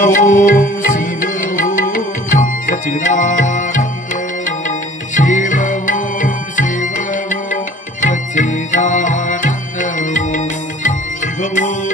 ओम शिव ओम सच्चिदानंद शिव ओम सच्चिदानंद शिव ओम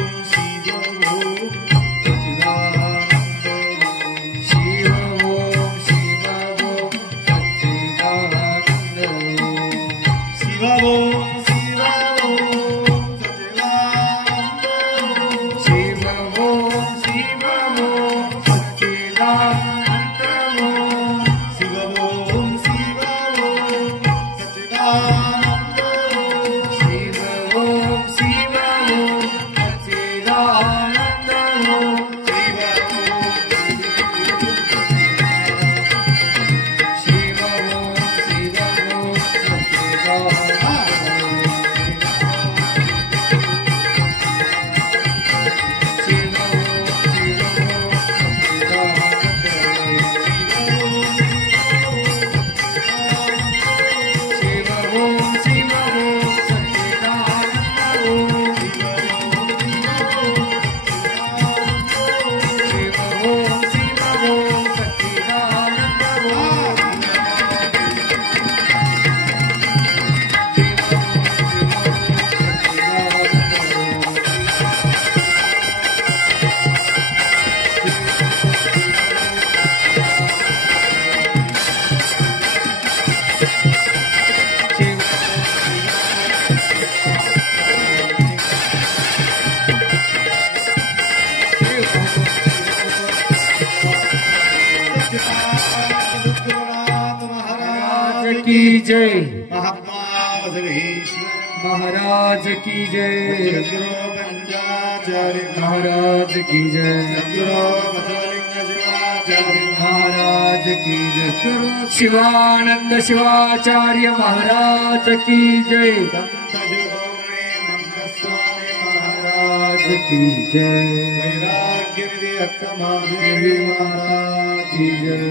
की जय। महात्मा बसवेश्वर महाराज की जय। जगद्गुरु पंचाचार्य महाराज की जय। सद्गुरु बसवलिंग शिवाचार्य महाराज की जय। गुरु शिवानंद शिवाचार्य महाराज की जय। संत शिरोमणि नंदस्वामी महाराज की जय। वैराग्यनिधि अक्कमहादेवी महाराज की जय।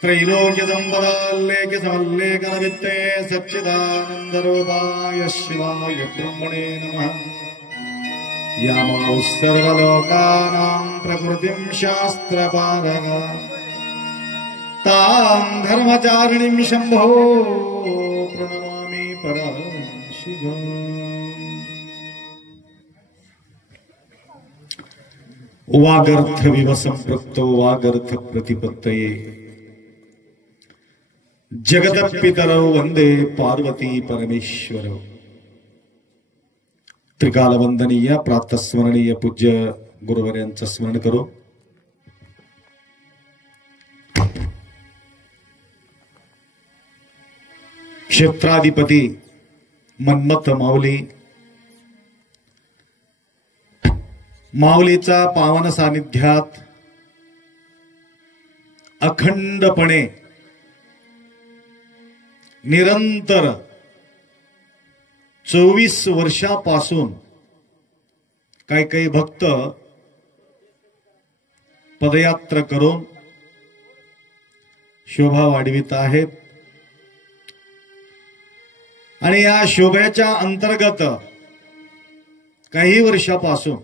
त्रैलोक्य संपदाल्लेख्य समल्लेखनवित्ते सच्चिदानन्दरूपाय शिवाय ब्रह्मणे नमः। यामौ सर्वलोकानां प्रकृतिं शास्त्रपारः तां धर्मचारिणीं शम्भो प्रणमामि परशिवम्। वागर्थविव सम्पृक्तो वागर्थ प्रतिपत्तये जगतपितरौ वंदे पार्वती परमेश्वरौ। त्रिकालवंदनीय प्रातस्मरणीय पूज्य गुरुवर्यांचं स्मरण करू। क्षेत्राधिपती मन्मथ माऊली माऊलीचा पावन सानिध्यात अखंडपणे निरंतर 24 वर्षापासून काही भक्त पदयात्रा करून शोभा वाढवित आहेत आणि या शोभेच्या अंतर्गत काही वर्षापासून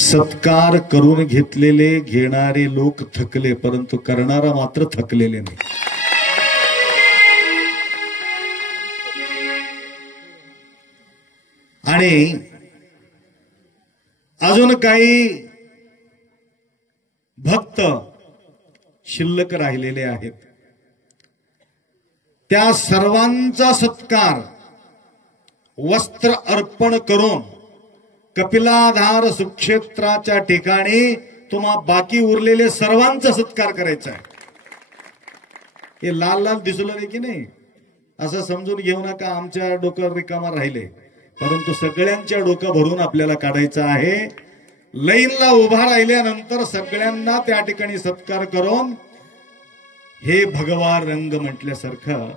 सत्कार करून घेतलेले घेणारे लोक थकले, परंतु करणारा मात्र थकलेले नाही। आणि अजून काही भक्त शिल्लक राहिलेले आहेत, त्या सर्वांचा सत्कार वस्त्र अर्पण करून कपिलाधार सुक्षेत्राच्या ठिकाणी तुम्हा बाकी उरलेले सर्वांचा सत्कार करायचा आहे। हे लाल लाल दिसू लागले की नाही असं समजून घेऊ नका आमच्या डोकं रिकामा राहिले, परंतु सगळ्यांच्या डोकं भरून आपल्याला काढायचं आहे। लाईनला उभा राहिल्यानंतर सगळ्यांना त्या ठिकाणी सत्कार करून हे भगवान रंग म्हटल्यासारखं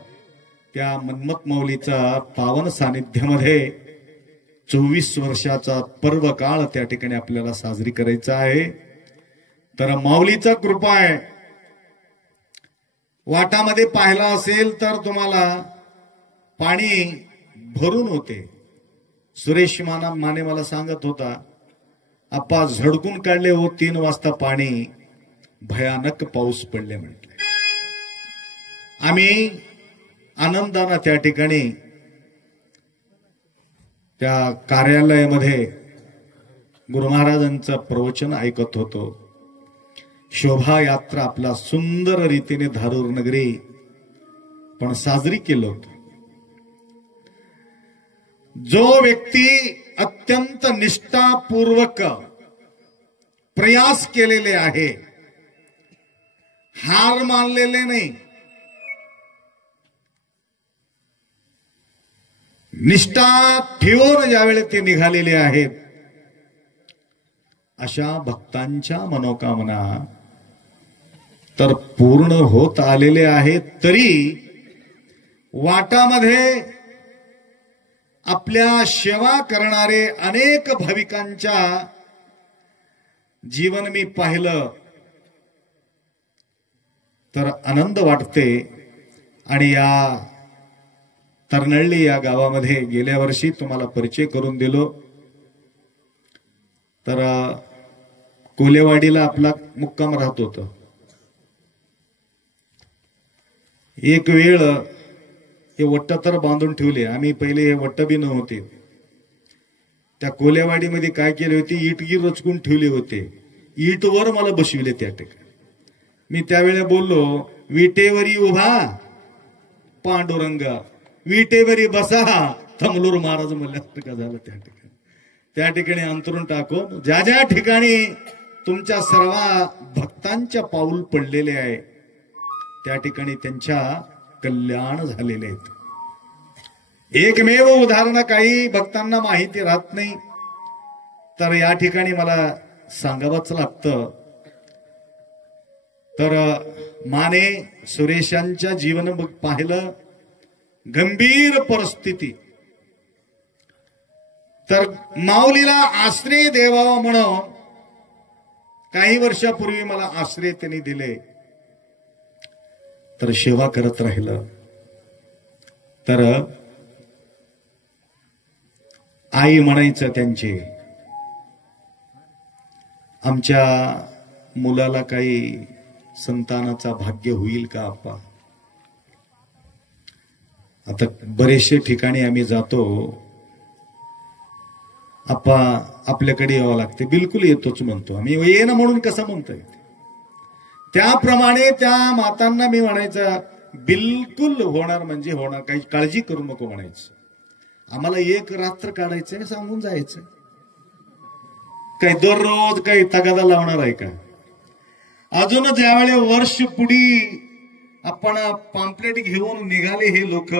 त्या मन्मथ माऊलीचा पावन सानिध्यामध्ये 24 वर्षाचा पर्व काळ त्या ठिकाणी आपल्याला साजरी करायचा आहे। तर माऊलीचा कृपा आहे। वाटामध्ये पाहिला असेल तर तुम्हाला पाणी भरून होते. सुरेश माने मला सांगत होता, आप्पा झडकून काढले हो 3 वाजता पाणी, भयानक पाऊस पडले म्हटले. आम्ही आनंदानं त्या ठिकाणी त्या कार्यालयामध्ये गुरु महाराजांचं प्रवचन ऐकत होतो. शोभायात्रा आपला सुंदर रीतीने धारूर नगरी पण साजरी केलं होतं. जो व्यक्ती अत्यंत निष्ठापूर्वक प्रयास केलेले आहे, हार मानलेले नाही, निष्ठा ठेवून ज्यावेळेस ते निघालेले आहेत, अशा भक्तांच्या मनोकामना तर पूर्ण होत आलेले आहेत. तरी वाटामध्ये आपल्या सेवा करणारे अनेक भाविकांच्या जीवन मी पाहिलं तर आनंद वाटते. आणि या तरनळ्ळी या गावामध्ये गेल्या वर्षी तुम्हाला परिचय करून दिलो, तर कोलेवाडीला आपला मुक्काम राहत होता. एक वेळ हे वट्ट तर बांधून ठेवले आम्ही, पहिले हे वट्ट बी नव्हते. त्या कोलेवाडीमध्ये काय केले होते, इटगी रचकून ठेवले होते, इटवर मला बसविले त्या ठिकाणी. मी त्यावेळेला बोललो, विटेवरी उभा पांडुरंग, विटेवरी बसा थमलूर महाराज म्हणल्यासारखं का झालं. त्या ठिकाणी अंतरून टाकून ज्या ज्या ठिकाणी तुमच्या सर्व भक्तांच्या पाऊल पडलेले आहे त्या ठिकाणी त्यांच्या कल्याण झालेले आहेत. एकमेव उदाहरण काही भक्तांना माहिती राहत नाही, तर या ठिकाणी मला सांगावंच लागतं. तर माने सुरेशांच्या जीवन पाहिलं, गंभीर परिस्थिती. तर माऊलीला आश्रय देवावा म्हणून काही वर्षापूर्वी मला आश्रय त्यांनी दिले, तर सेवा करत राहिलं. तर आई म्हणायचं त्यांची, आमच्या मुलाला काही संतानाचा भाग्य होईल का आप्पा. आता बरेचसे ठिकाणी आम्ही जातो, आप्पा आपल्याकडे यावं लागते, बिलकुल येतोच म्हणतो आम्ही. ये ना म्हणून कसं म्हणतोय, त्याप्रमाणे त्या मातांना मी म्हणायचं, बिलकुल होणार म्हणजे होणार, काही काळजी करू नको म्हणायचं. आम्हाला एक रात्र काढायचं सांगून जायचं, काही दररोज काही तगादा लावणार आहे का. अजून ज्यावेळेस वर्ष पुढी आपण पॅम्पलेट घेऊन निघाले हे लोक,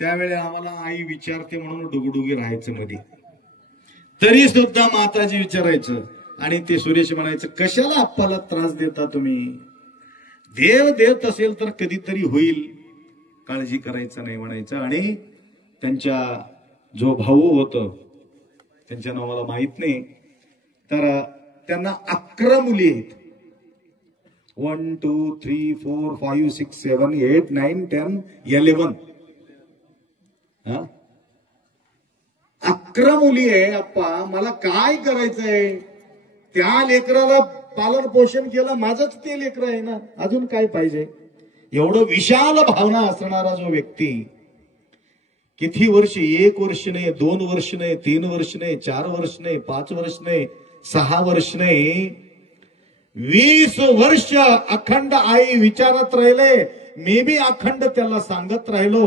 त्यावेळेस आम्हाला आई विचारते म्हणून डुगडुगी राहायचं मध्ये. तरी सुद्धा माताजी विचारायचं, आणि ते सुरेश म्हणायचं, कशाला आप्पाला त्रास देता तुम्ही, देव देत असेल तर कधीतरी होईल, काळजी करायचं नाही म्हणायचं. आणि त्यांच्या जो भाऊ होतं, त्यांच्या नाव मला माहित नाही, तर त्यांना 11 मुली आहेत. 1 2 3 4 5 6 7 8 9 10 11. 11 मुली आहे आप्पा, मला काय करायचंय. त्या लेकराला पालन पोषण केलं, माझंच ते लेकर आहे ना, अजून काय पाहिजे. एवढं विशाल भावना असणारा जो व्यक्ती, किती वर्ष, 1 वर्ष नाही, 2 वर्ष नाही, 3 वर्ष नाही, 4 वर्ष नाही, 5 वर्ष नाही, 6 वर्ष नाही, 20 वर्ष अखंड आई विचारत राहिले. मी बी अखंड त्याला सांगत राहिलो.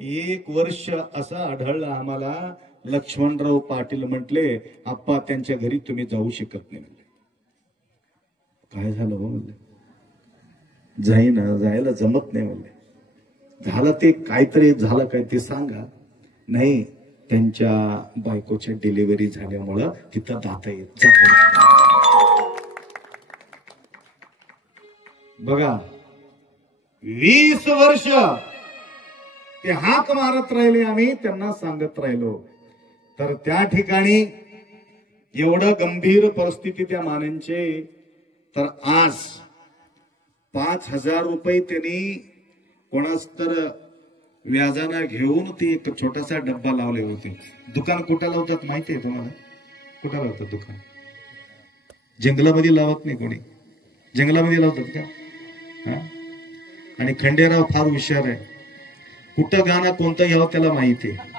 1 वर्ष असं आढळलं आम्हाला, लक्ष्मणराव पाटील म्हटले, आप्पा त्यांच्या घरी तुम्ही जाऊ शकत नाही. काय झालं हो म्हणले, जायला जमत नाही म्हणले. झालं ते काहीतरी झालं काय ते सांगा. नाही, त्यांच्या बायकोच्या डिलिव्हरी झाल्यामुळं तिथं जाता येत. बघा, 20 वर्ष ते हाक मारत राहिले, आम्ही त्यांना सांगत राहिलो. तर त्या ठिकाणी एवढं गंभीर परिस्थिती त्या मानांचे, तर आज 5,000 रुपये त्यांनी कोणाच तर व्याजानं घेऊन ती एक छोटासा डब्बा लावले होते. दुकान कुठं लावतात माहिती आहे तुम्हाला? कुठं लावतात दुकान? जंगलामध्ये लावत नाही कोणी. जंगलामध्ये लावतात का? हा. आणि खंडेराव फार हुशार आहे. कुठं गाणं कोणतं घ्यावं त्याला माहिती आहे.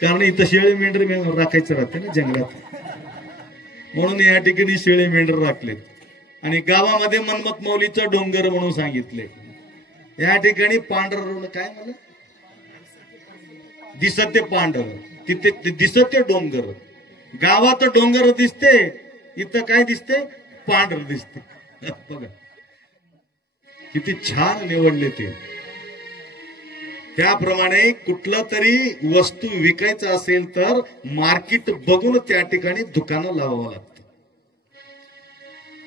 कारण इथं शेळी मेंढर राखायचं राहते ना जंगलात, म्हणून या ठिकाणी शेळी मेंढर राखले. आणि गावामध्ये मनमत मौलीचं डोंगर म्हणून सांगितले. या ठिकाणी पांढर काय मला दिसते पांढर, तिथे दिसते डोंगर. गावात डोंगर दिसते, इथं काय दिसते? पांढर दिसते. बघा किती छान निवडले ते. त्याप्रमाणे कुठलं तरी वस्तू विकायचं असेल तर मार्केट बघून त्या ठिकाणी दुकानं लावावं लागतं.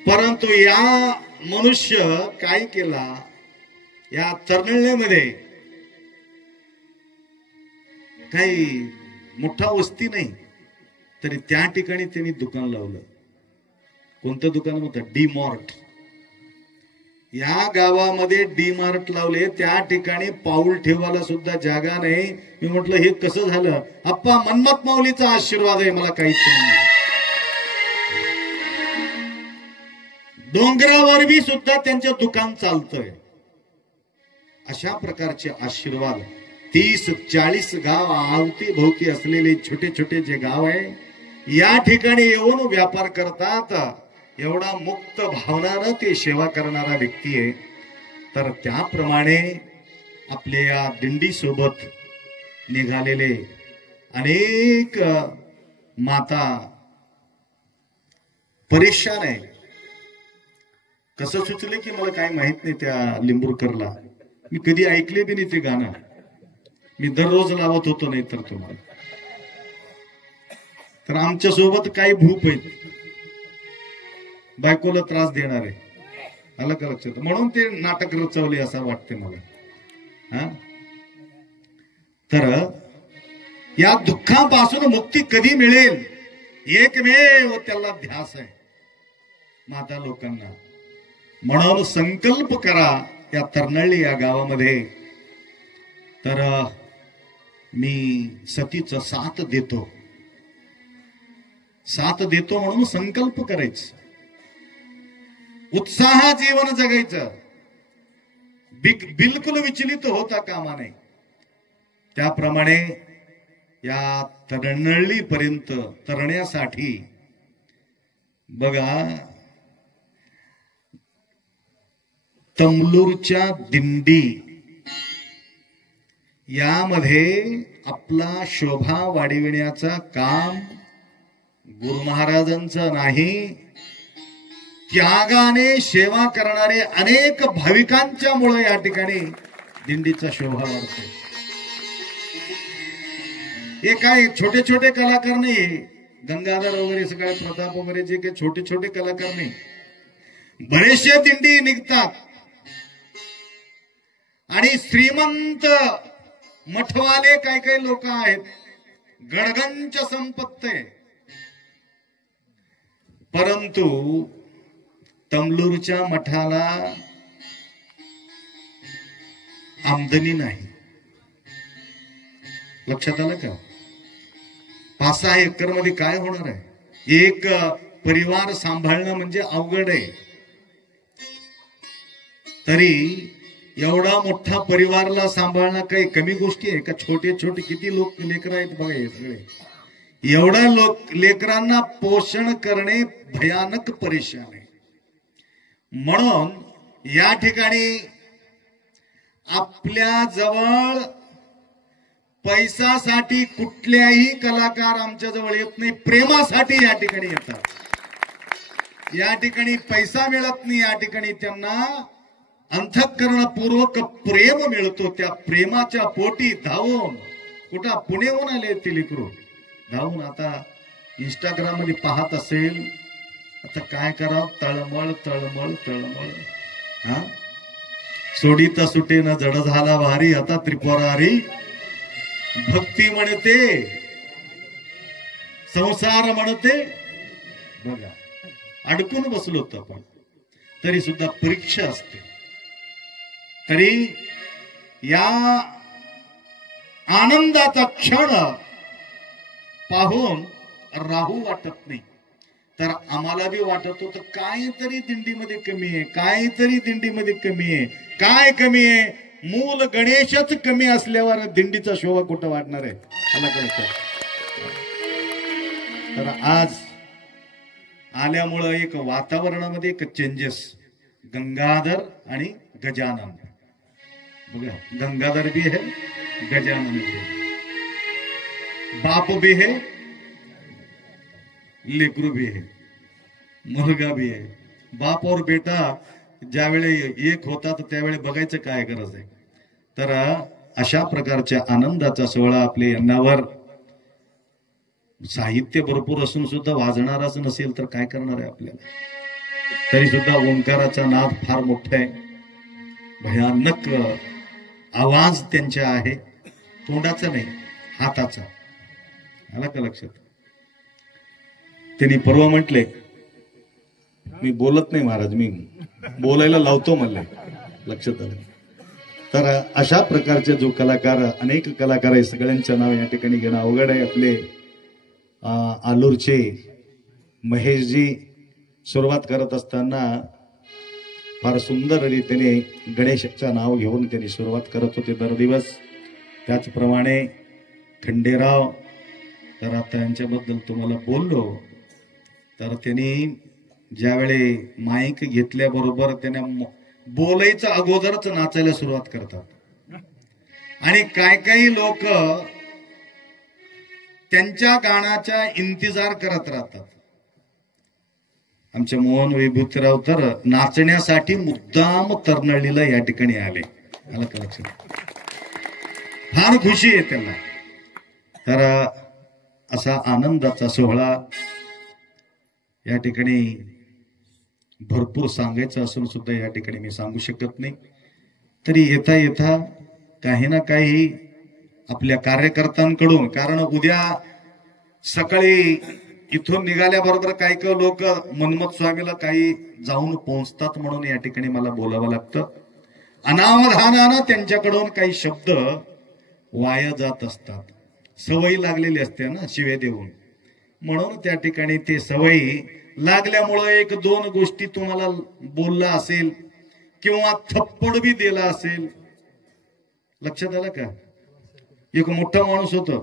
परंतु या मनुष्य काय केला, या तरणेमध्ये काही मोठा वस्ती नाही तरी त्या ठिकाणी त्यांनी दुकान लावलं. कोणतं दुकान होतं? D mart. या गावामध्ये डी मार्ट लावले. त्या ठिकाणी पाऊल ठेवायला सुद्धा जागा नाही. मी म्हटलं हे कसं झालं? अप्पा मनमत माऊलीचा आशीर्वाद आहे, मला काहीच नाही. डोंगरावर बी सुद्धा त्यांचं दुकान चालतंय. अशा प्रकारचे आशीर्वाद 30-40 गाव आवती भोवती असलेले छोटे छोटे जे गाव आहे, या ठिकाणी येऊन व्यापार करतात. एवढा मुक्त भावनानं ते सेवा करणारा व्यक्ती आहे. तर त्याप्रमाणे आपल्या या दिंडी सोबत निघालेले अनेक माता परेशान आहे. कसं सुचले की मला काय माहित नाही. त्या लिंबूरकरला मी कधी ऐकले बी नाही ते गाणं. मी दररोज लावत होतो, नाही तर तुम्हाला. तर आमच्या सोबत काही भूप आहेत, बायकोला त्रास देणार आहे. आलं का लक्षात? म्हणून ते नाटक रचवले असं वाटते मला. हा. तर या दुःखापासून मुक्ती कधी मिळेल, एकमेव त्याला ध्यास आहे माता लोकांना. म्हणून संकल्प करा या तरणळी या गावामध्ये. तर मी सतीचा साथ देतो, साथ देतो म्हणून संकल्प करायचं. उत्साह जीवन जगायचं, बिलकुल विचलित होता कामा नये. त्याप्रमाणे या तरणळी पर्यंत तरण्यासाठी बघा तमलूरच्या दिंडी यामध्ये आपला शोभा वाढविण्याचा काम गुरु महाराजांचं नाही, त्यागाने सेवा करणारे अनेक भाविकांच्या मुळे या ठिकाणी दिंडीचा शोभा वाढतो. हे काय छोटे छोटे कलाकार नाही, गंगाधर वगैरे सगळे प्रताप वगैरे जे काही छोटे छोटे कलाकार नाही, बरेचसे दिंडी निघतात. आणि श्रीमंत मठवाले काही काही लोक आहेत, गणगंच संपत्ती आहे. परंतु तमलूरच्या मठाला आमदनी नाही. लक्षात आलं का? 5-6 एकर मध्ये काय होणार आहे? एक परिवार सांभाळणं म्हणजे अवघड आहे. तरी एवढा मोठा परिवारला सांभाळणं काही कमी गोष्टी आहे का? छोटे छोटे किती लोक लेकर आहेत बघा हे सगळे. एवढा लेकरांना पोषण करणे भयानक परेशान आहे. म्हणून या ठिकाणी आपल्या जवळ पैसासाठी कुठल्याही कलाकार आमच्या जवळ येत नाही, प्रेमासाठी या ठिकाणी येतात. या ठिकाणी पैसा मिळत नाही, या ठिकाणी त्यांना अंतःकरणपूर्वक प्रेम मिळतो. त्या प्रेमाच्या पोटी धावून कुठं पुण्याहून आले ते लेकरू धावून. आता इंस्टाग्राम मध्ये पाहत असेल, आता काय करावं, तळमळ तळमळ तळमळ. हा, सोडीता सुटे न जड झाला भारी, आता त्रिपुरारी भक्ती म्हणते, संसार म्हणते. बघा अडकून बसलो होतो आपण, तरी सुद्धा परीक्षा असते. तरी या आनंदाचा क्षण पाहून राहू वाटत नाही. तर आम्हाला बी वाटत होतं काहीतरी दिंडीमध्ये कमी आहे, काहीतरी दिंडीमध्ये कमी आहे. काय कमी आहे? मूल गणेशच कमी असल्यावर दिंडीचा शोभा कुठं वाटणार आहे? आला का लक्षात? तर आज आल्यामुळं एक वातावरणामध्ये एक चेंजेस. गंगाधर आणि गजानन बघा, गंगाधर भी है, गजानन भी है, बाप भी है, लेकरू भी है, मुलगा भी है. बाप और बेटा ज्यावेळी एक होता तर त्यावेळी बघायचं काय गरज आहे. तर अशा प्रकारच्या आनंदाचा सोहळा आपल्या यंदावर. साहित्य भरपूर असून सुद्धा वाजणारच नसेल तर काय करणार आहे आपल्याला. तरी सुद्धा ओंकाराचा नाद फार मोठा आहे, भयानक आवाज त्यांच्या आहे. तोंडाचा नाही, हाताचा. आला का लक्षात? त्यांनी परवा म्हटले, मी बोलत नाही महाराज, मी बोलायला लावतो म्हणले. लक्षात आलं? तर अशा प्रकारचे जो कलाकार, अनेक कलाकार आहे, सगळ्यांचं नाव या ठिकाणी घेणं अवघड आहे. आपले आलूरचे महेशजी सुरुवात करत असताना फार सुंदर रीतीने गणेशाचं नाव घेऊन त्यांनी सुरुवात करत होते दर दिवस. त्याचप्रमाणे खंडेराव, तर आता यांच्याबद्दल तुम्हाला बोललो, तर त्यांनी ज्यावेळी माईक घेतल्याबरोबर त्यांना बोलायचं अगोदरच नाचायला सुरुवात करतात. आणि काही लोक त्यांच्या गाण्याचा इंतजार करत राहतात. आमचे मोहन विभूतीराव तर नाचण्यासाठी मुद्दाम तर्नळीला या ठिकाणी आले. आलं का लक्षात? फार खुशी आहे त्यांना. तर असा आनंदाचा सोहळा या ठिकाणी भरपूर सांगायचं असून सुद्धा या ठिकाणी मी सांगू शकत नाही. तरी येता येता काही ना काही आपल्या कार्यकर्त्यांकडून, कारण उद्या सकाळी इथून निघाल्याबरोबर काही लोक मनमत स्वामीला काही जाऊन पोहोचतात म्हणून या ठिकाणी मला बोलावं लागतं. अनावधानानं त्यांच्याकडून काही शब्द वाया जात असतात. सवयी लागलेली असते ना शिव्या देऊन, म्हणून त्या ठिकाणी ते सवयी लागल्यामुळं एक दोन गोष्टी तुम्हाला बोलला असेल किंवा थप्पड बी दिला असेल. लक्षात आलं का? एक मोठा माणूस होतं,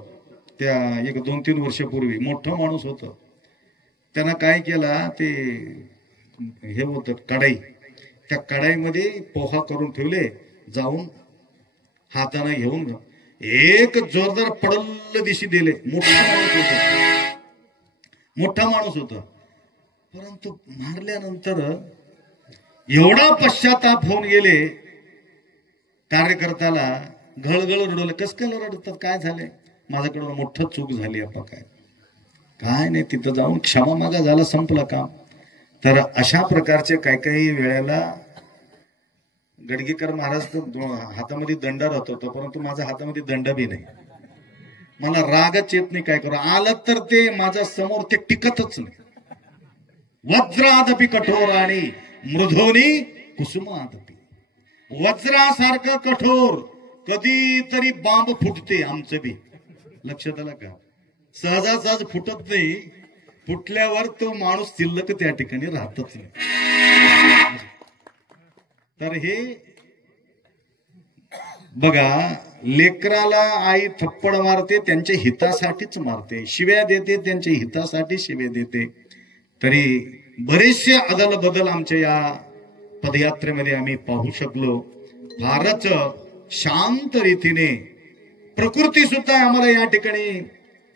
त्या एक 2-3 वर्षापूर्वी मोठा माणूस होतं. त्यानं काय केला, ते हे होतं कढाई, त्या कढाईमध्ये पोहा करून ठेवले, जाऊन हाताने घेऊन एक जोरदार पडल दिशी दिले. मोठा माणूस होता. परंतु मारल्यानंतर एवढा पश्चाताप होऊन गेले कार्यकर्त्याला, घळघळ रडवलं. कसं रडतात? काय झाले? माझ्याकडून मोठं चूक झाली आपा. काय नाही, तिथं जाऊन क्षमा मागा, झाला, संपलं काम. तर अशा प्रकारचे काही वेळेला गडगेकर महाराज हातामध्ये दंडा राहत होता, परंतु माझ्या हातामध्ये दंड बी नाही. मला रागच येत नाही. काय करू? आलं तर ते माझ्या समोर ते टिकतच नाही. वज्रादपी कठोर आणि मृधोनी कुसुमादपी. वज्रासारखं कठोर, कधीतरी बांब फुटते. आमचं बी लक्षात आलं का? सहजासहज फुटत नाही. फुटल्यावर तो माणूस शिल्लक त्या ठिकाणी राहतच नाही. तर हे बघा, लेकराला आई थप्पड मारते त्यांच्या हितासाठीच मारते, शिव्या देते त्यांच्या हितासाठी शिव्या देते. तरी बरेचसे अदल बदल आमच्या या पदयात्रेमध्ये आम्ही पाहू शकलो. फारच शांत रीतीने प्रकृती सुद्धा आम्हाला या ठिकाणी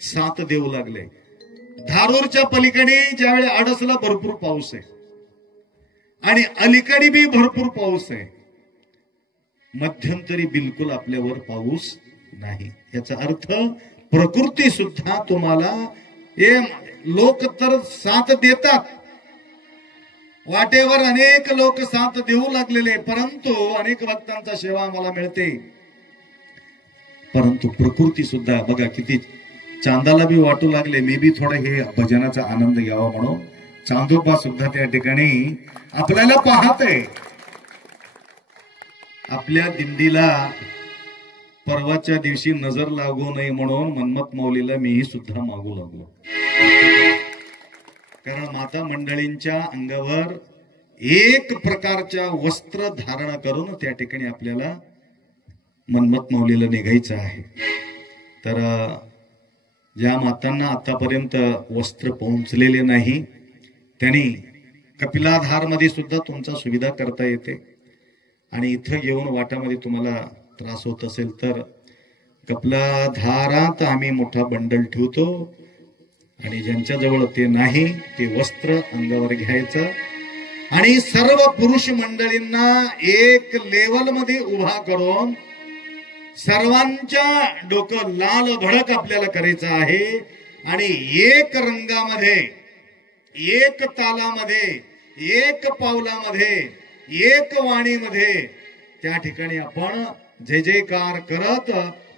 साथ देऊ लागले. धारूरच्या पलीकडे ज्यावेळी आडसला भरपूर पाऊस आहे आणि अलीकडे बी भरपूर पाऊस आहे, मध्यंतरी बिलकुल आपल्यावर पाऊस नाही. याचा अर्थ प्रकृती सुद्धा तुम्हाला, हे लोक तर साथ देतात, वाटेवर अनेक लोक साथ देऊ लागलेले, परंतु अनेक भक्तांचा सेवा आम्हाला मिळते. परंतु प्रकृती सुद्धा बघा किती. चांदाला बी वाटू लागले, मी बी थोडा हे भजनाचा आनंद घ्यावा म्हणून चांदोबा सुद्धा त्या ठिकाणी आपल्याला पाहत आहे. आपल्या दिंडीला परवाच्या दिवशी नजर लागू नये म्हणून मन्मथ माऊलीला मीही सुद्धा मागू लागलो. कारण माता मंडळींच्या अंगावर एक प्रकारच्या वस्त्र धारण करून त्या ठिकाणी आपल्याला मन्मथ माऊलीला निघायचं आहे. तर ज्या मातांना आतापर्यंत वस्त्र पोहोचलेले नाही त्यांनी कपिलाधार मध्ये सुद्धा तुमचा सुविधा करता येते. आणि इथं येऊन वाटामध्ये तुम्हाला त्रास होत असेल तर कपिलाधारात आम्ही मोठा बंडल ठेवतो आणि ज्यांच्याजवळ ते नाही ते वस्त्र अंगावर घ्यायचं आणि सर्व पुरुष मंडळींना एक लेवल मध्ये उभा करून सर्वांच्या डोकं लाल भडक आपल्याला करायचं आहे. आणि एक रंगामध्ये, एक तालामध्ये, एक पावलामध्ये, एक वाणीमध्ये त्या ठिकाणी आपण जय जयकार करत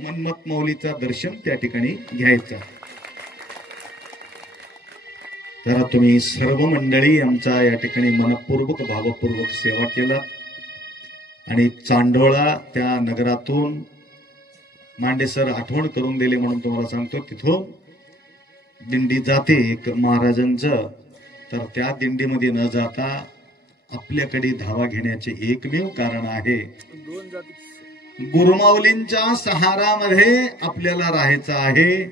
मन्मथ माऊलीचं दर्शन त्या ठिकाणी घ्यायचं. तर तुम्ही सर्व मंडळी आमचा या ठिकाणी मनपूर्वक भावपूर्वक सेवा केला. आणि चांडोळा त्या नगरातून मांडेसर आठवण करून दिले म्हणून तुम्हाला सांगतो. तिथून दिंडी जाते एक महाराजांचं. तर त्या दिंडीमध्ये न जाता आपल्याकडे धावा घेण्याचे एकमेव कारण आहे गुरुमाऊलींच्या सहारामध्ये आपल्याला राहायचं आहे.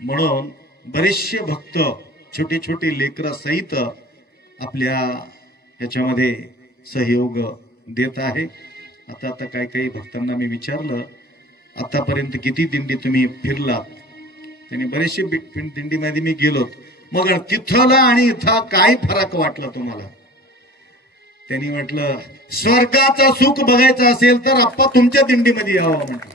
म्हणून बरेचसे भक्त छोटे छोटे लेकरा सहित आपल्या याच्यामध्ये सहयोग देत आहे. आता काही भक्तांना मी विचारलं आतापर्यंत किती दिंडी तुम्ही फिरलात. त्यांनी बरेचसे दिंडीमध्ये मी गेलो. मग तिथला आणि इथं काय फरक वाटला तुम्हाला. त्यांनी म्हटलं स्वर्गाचं सुख बघायचं असेल तर आप्पा तुमच्या दिंडीमध्ये यावं म्हटलं.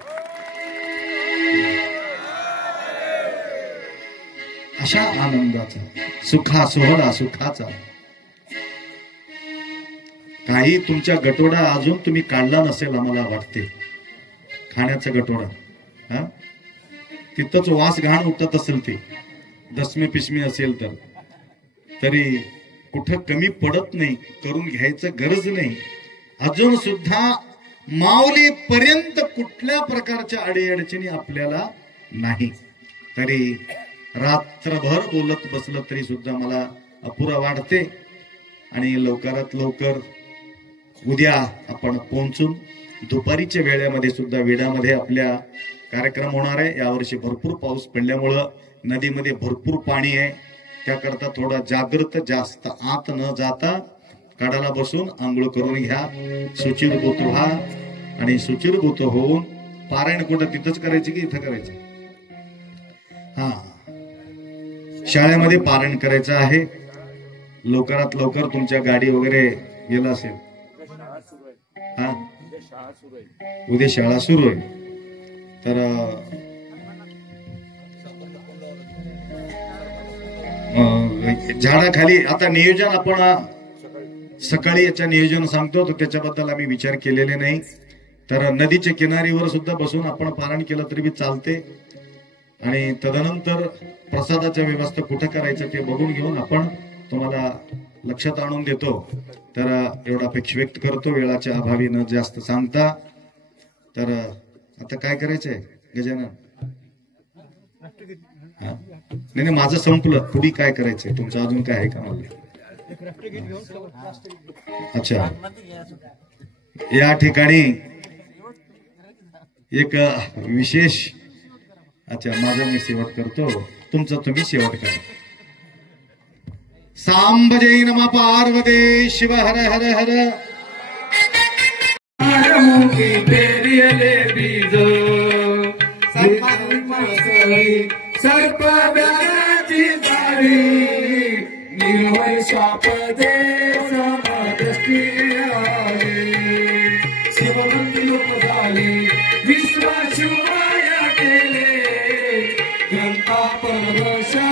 अशा आनंदाचा सोहळा सुखाचा काही तुमच्या गटोडा अजून तुम्ही काढला नसेल आम्हाला वाटते. खाण्याचा गटोडा तिथंच वास घाण उठत असेल ते दसमी पिशमी असेल तर तरी कुठं कमी पडत नाही. करून घ्यायचं गरज नाही. अजून सुद्धा माऊली पर्यंत कुठल्या प्रकारच्या अडीअडचणी आपल्याला नाही. तरी रात्रभर बोलत बसलं तरी सुद्धा मला अपुरा वाटते. आणि लवकरात लवकर उद्या आपण पोहोचून दुपारीच्या वेळेमध्ये सुद्धा वेडामध्ये आपल्या कार्यक्रम होणार आहे. यावर्षी भरपूर पाऊस पडल्यामुळं नदीमध्ये भरपूर पाणी आहे. त्याकरता थोडा जागृत जास्त आत न जाता कडाला बसून आंघोळ करून घ्या. शुचिरभूत व्हा आणि शुचिरभूत होऊन पारायण कुठं तिथंच करायचं की इथं करायचं. शाळेमध्ये पारायण करायचं आहे. लवकरात लवकर तुमच्या गाडी वगैरे गेला असेल. उद्या शाळा सुरू आहे. तर झाडाखाली आता नियोजन आपण सकाळी याच्या नियोजन सांगतो तर त्याच्याबद्दल आम्ही विचार केलेले नाही. तर नदीच्या किनारीवर सुद्धा बसून आपण पारायण केलं तरी बी चालते. आणि तदनंतर प्रसादाच्या व्यवस्था कुठं करायचं ते बघून घेऊन आपण तुम्हाला लक्षात आणून देतो. तर एवढा अपेक्षा व्यक्त करतो वेळाच्या अभावी न जास्त सांगता. तर आता काय करायचंय गजानन. नाही माझं संपलं. पुढे काय करायचंय तुमचं अजून काय आहे का मला. अच्छा या ठिकाणी एक विशेष अच्छा माझं मी शेवट करतो तुमचं तुम्ही शेवट करा. सांब जय नमः पार्वती शिव हर हर हर. सर्प व्याची जाळी निर्भय शाप दे समदृष्टी आली. शिवभक्ती लोक झाली विश्वाशिवाया केले ग्रंथा परवशा